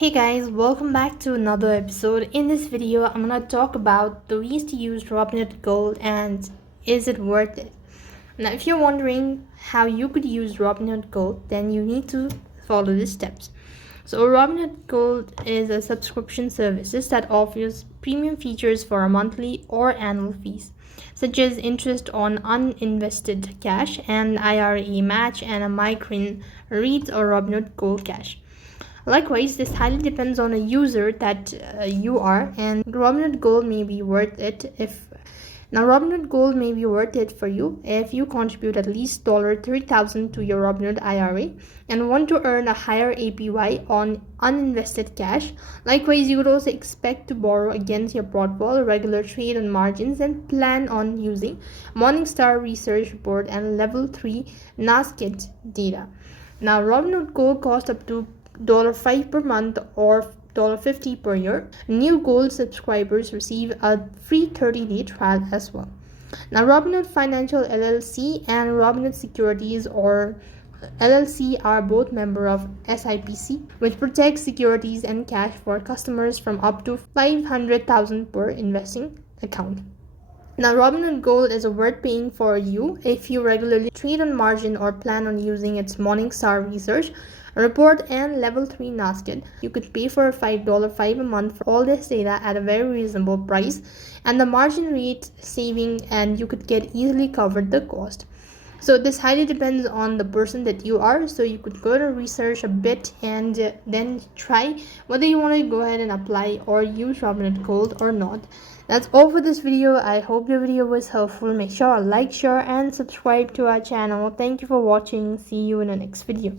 Hey guys, welcome back to another episode. In this video, I'm gonna talk about the ways to use Robinhood Gold and is it worth it? Now, if you're wondering how you could use Robinhood Gold, then you need to follow the steps. So, Robinhood Gold is a subscription service that offers premium features for a monthly or annual fees, such as interest on uninvested cash, and IRA Match, and a micrin REITs or Robinhood Gold Cash. Likewise, this highly depends on a user that you are, and Robinhood Gold may be worth it Robinhood Gold may be worth it for you if you contribute at least $3,000 to your Robinhood IRA and want to earn a higher APY on uninvested cash. Likewise, you could also expect to borrow against your portfolio, regular trade on margins, and plan on using Morningstar research report and Level III Nasdaq data. Now, Robinhood Gold costs up to $5 per month or $50 per year. New Gold subscribers receive a free 30-day trial as well. Now, Robinhood Financial LLC and Robinhood Securities or LLC are both member of SIPC, which protects securities and cash for customers from up to $500,000 per investing account. Now, Robinhood Gold is worth paying for you if you regularly trade on margin or plan on using its Morningstar research report and Level III Nasdaq. You could pay for $5 a month for all this data at a very reasonable price, and the margin rate saving, and you could get easily covered the cost. So this highly depends on the person that you are. So you could go to research a bit and then try whether you want to go ahead and apply or use Robinhood Gold or not. That's all for this video. I hope the video was helpful. Make sure to like, share, and subscribe to our channel. Thank you for watching. See you in the next video.